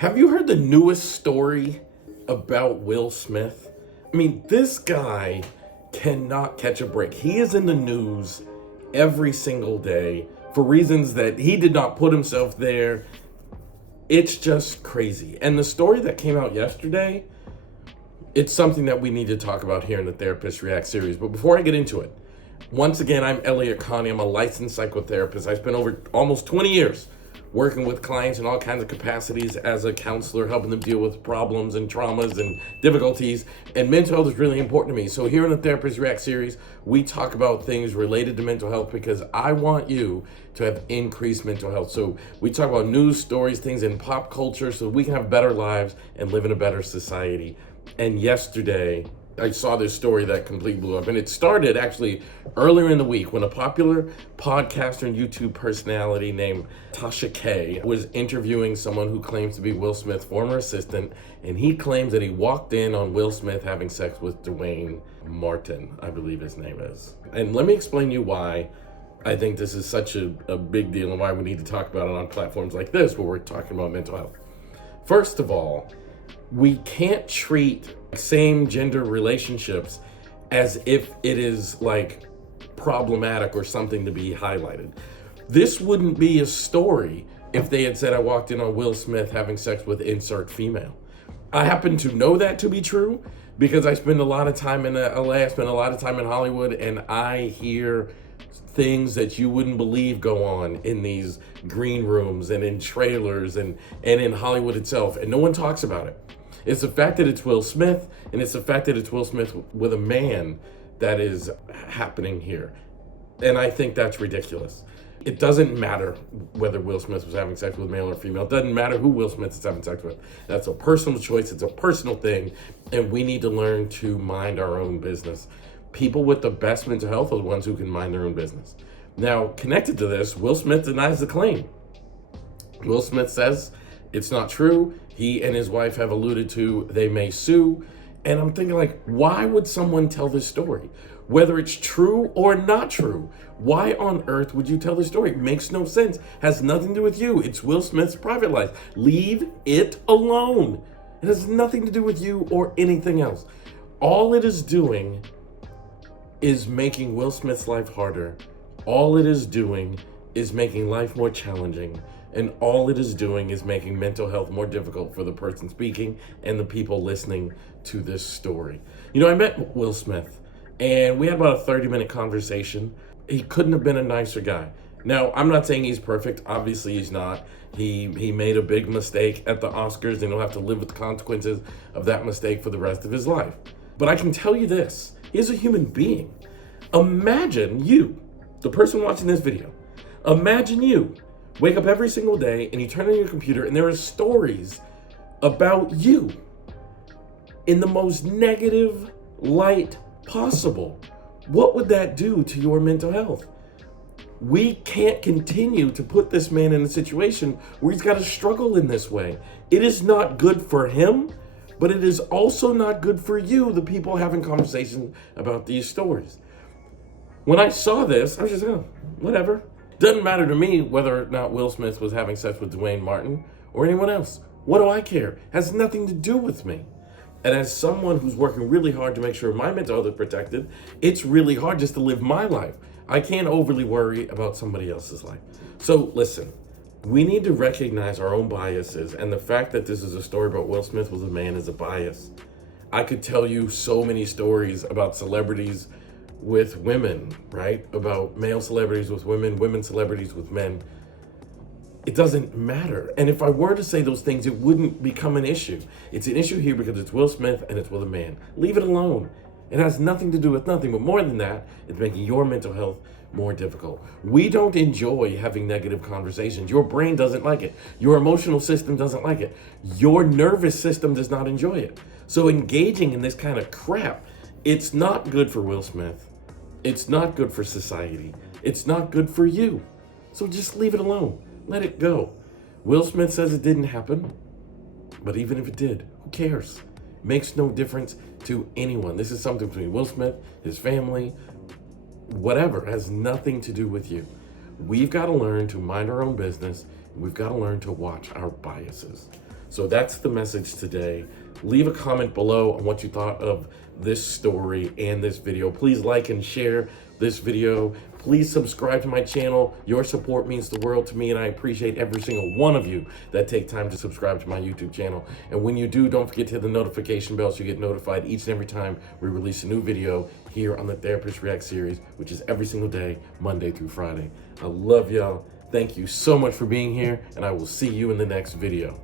Have you heard the newest story about Will Smith? I mean, this guy cannot catch a break. He is in the news every single day for reasons that he did not put himself there. It's just crazy. And the story that came out yesterday, it's something that we need to talk about here in the Therapist React series. But before I get into it, once again, I'm Elliott Connie. I'm a licensed psychotherapist. I spent over almost 20 years working with clients in all kinds of capacities as a counselor, helping them deal with problems and traumas and difficulties. And mental health is really important to me. So here in the Therapist React series, we talk about things related to mental health because I want you to have increased mental health. So we talk about news stories, things in pop culture so we can have better lives and live in a better society. And yesterday, I saw this story that completely blew up. And it started actually earlier in the week when a popular podcaster and YouTube personality named Tasha K was interviewing someone who claims to be Will Smith's former assistant. And he claims that he walked in on Will Smith having sex with Duane Martin, I believe his name is. And let me explain to you why I think this is such a big deal and why we need to talk about it on platforms like this where we're talking about mental health. First of all, we can't treat same gender relationships as if it is like problematic or something to be highlighted. This wouldn't be a story if they had said I walked in on Will Smith having sex with insert female. I happen to know that to be true because I spend a lot of time in LA, I spend a lot of time in Hollywood, and I hear things that you wouldn't believe go on in these green rooms and in trailers and in Hollywood itself, and no one talks about it. It's the fact that it's Will Smith, and it's the fact that it's Will Smith with a man that is happening here. And I think that's ridiculous. It doesn't matter whether Will Smith was having sex with male or female. It doesn't matter who Will Smith is having sex with. That's a personal choice. It's a personal thing. And we need to learn to mind our own business. People with the best mental health are the ones who can mind their own business. Now, connected to this, Will Smith denies the claim. Will Smith says it's not true. He and his wife have alluded to they may sue. And I'm thinking, like, why would someone tell this story? Whether it's true or not true, why on earth would you tell this story? It makes no sense. Has nothing to do with you. It's Will Smith's private life. Leave it alone. It has nothing to do with you or anything else. All it is doing is making Will Smith's life harder. All it is doing is making life more challenging. And all it is doing is making mental health more difficult for the person speaking and the people listening to this story. You know, I met Will Smith and we had about a 30-minute conversation. He couldn't have been a nicer guy. Now, I'm not saying he's perfect. Obviously, he's not. He made a big mistake at the Oscars and he'll have to live with the consequences of that mistake for the rest of his life. But I can tell you this, he is a human being. Imagine you, the person watching this video, imagine you wake up every single day and you turn on your computer and there are stories about you in the most negative light possible. What would that do to your mental health? We can't continue to put this man in a situation where he's got to struggle in this way. It is not good for him, but it is also not good for you, the people having conversations about these stories. When I saw this, I was just, whatever. Doesn't matter to me whether or not Will Smith was having sex with Duane Martin or anyone else. What do I care? Has nothing to do with me. And as someone who's working really hard to make sure my mental health is protected, it's really hard just to live my life. I can't overly worry about somebody else's life. So listen, we need to recognize our own biases, and the fact that this is a story about Will Smith with a man is a bias. I could tell you so many stories about celebrities with women, right? About male celebrities with women, women celebrities with men. It doesn't matter. And if I were to say those things, it wouldn't become an issue. It's an issue here because it's Will Smith and it's with a man. Leave it alone. It has nothing to do with nothing, but more than that, it's making your mental health more difficult. We don't enjoy having negative conversations. Your brain doesn't like it. Your emotional system doesn't like it. Your nervous system does not enjoy it. So engaging in this kind of crap, it's not good for Will Smith. It's not good for society. It's not good for you. So just leave it alone. Let it go. Will Smith says it didn't happen, but even if it did, who cares? Makes no difference to anyone. This is something between Will Smith, his family, whatever. It has nothing to do with you. We've got to learn to mind our own business. We've got to learn to watch our biases. So that's the message today. Leave a comment below on what you thought of this story and this video. Please like and share this video. Please subscribe to my channel. Your support means the world to me, and I appreciate every single one of you that take time to subscribe to my YouTube channel. And when you do, don't forget to hit the notification bell so you get notified each and every time we release a new video here on the Therapist React series, which is every single day, Monday through Friday. I love y'all. Thank you so much for being here, and I will see you in the next video.